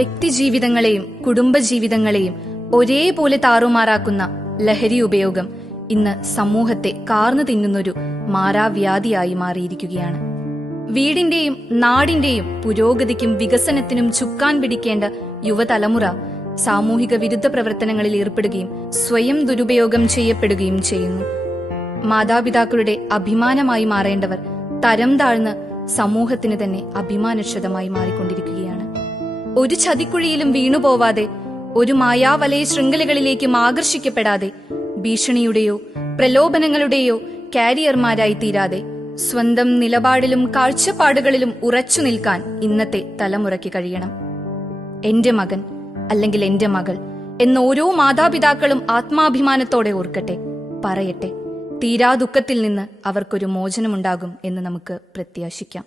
വ്യക്തിജീവിതങ്ങളെയും കുടുംബജീവിതങ്ങളെയും ഒരേപോലെ താറുമാറാക്കുന്ന ലഹരി ഉപയോഗം ഇന്ന് സമൂഹത്തെ കാർന്നു തിന്നുന്നൊരു മാറാവ്യാധിയായി മാറിയിരിക്കുകയാണ്. വീടിന്റെയും നാടിന്റെയും പുരോഗതിക്കും വികസനത്തിനും ചുക്കാൻ പിടിക്കേണ്ട യുവതലമുറ സാമൂഹിക വിരുദ്ധ പ്രവർത്തനങ്ങളിൽ ഏർപ്പെടുകയും സ്വയം ദുരുപയോഗം ചെയ്യപ്പെടുകയും ചെയ്യുന്നു. മാതാപിതാക്കളുടെ അഭിമാനമായി മാറേണ്ടവർ തരം താഴ്ന്ന് സമൂഹത്തിന് തന്നെ അഭിമാനക്ഷതമായി മാറിക്കൊണ്ടിരിക്കുകയാണ്. ഒരു ചതിക്കുഴിയിലും വീണുപോവാതെ, ഒരു മായാവലയ ശൃംഖലകളിലേക്കും ആകർഷിക്കപ്പെടാതെ, ഭീഷണിയുടെയോ പ്രലോഭനങ്ങളുടെയോ കാരിയർമാരായി തീരാതെ, സ്വന്തം നിലപാടിലും കാഴ്ചപ്പാടുകളിലും ഉറച്ചു നിൽക്കാൻ ഇന്നത്തെ തലമുറയ്ക്ക് കഴിയണം. എന്റെ മകൻ അല്ലെങ്കിൽ എന്റെ മകൾ എന്ന ഓരോ മാതാപിതാക്കളും ആത്മാഭിമാനത്തോടെ ഓർക്കട്ടെ, പറയട്ടെ. തീരാ ദുഃഖത്തിൽ നിന്ന് അവർക്കൊരു മോചനമുണ്ടാകും എന്ന് നമുക്ക് പ്രത്യാശിക്കാം.